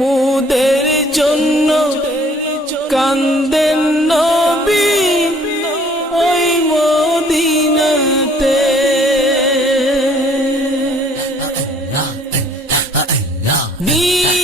মুদের জন্য কান্দেন নবী ওই মদিনাতে। নীল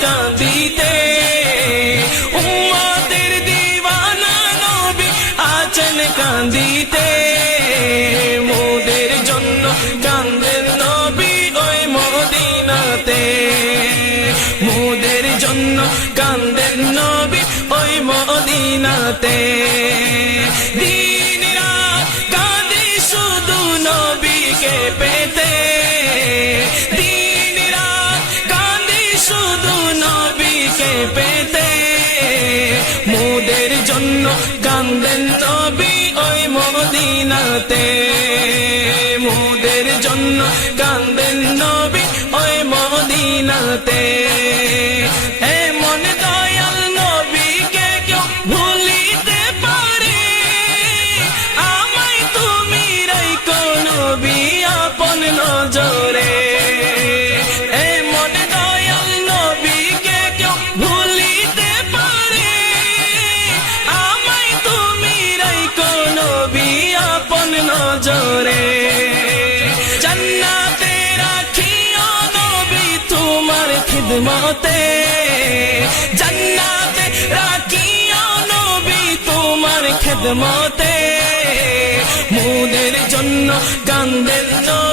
কাঁদিতে। উম্মাদের দিওয়ানা নবী আছেন কাঁদিতে। মোদের জন্য কান্দেন নবী ওই মদিনাতে। মোদের জন্য কান্দেন নবী ওই মদিনাতে। সুখে পেতে? মোদের জন্য কান্দেন তবি ওই মদিনাতে। মোদের জন্য কান্দেন নবী ওই মদিনাতে। রহমতে জান্নাতে রাখিও নবী তোমার খেদমতে। মুদের জন্য কান্দের জন্য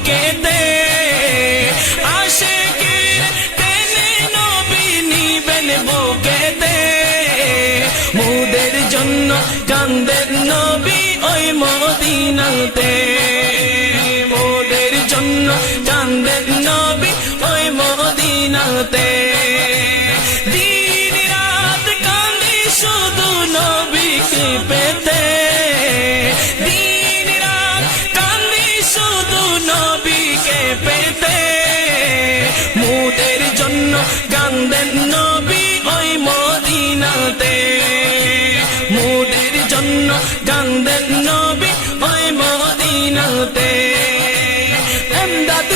বুকেতে আশেকের তেনে নবী নিবেন বুকেতে মুদের জন্য কান্দের নবী ওই মদিনাতে মুদের জন্য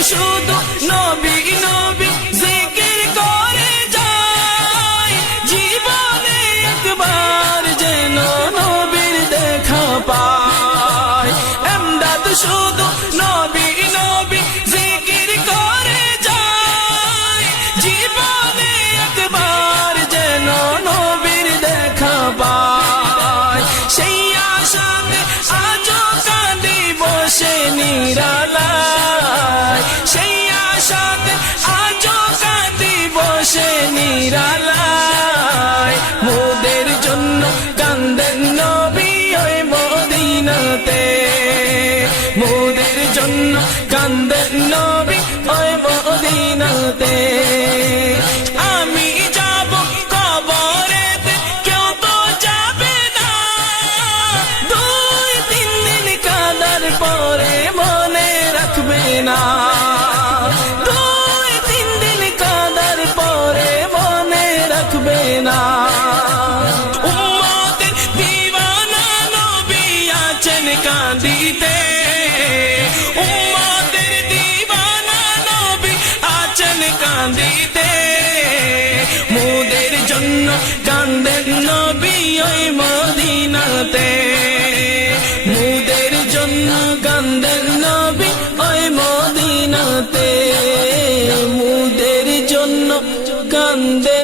শুধু নবী কান্দে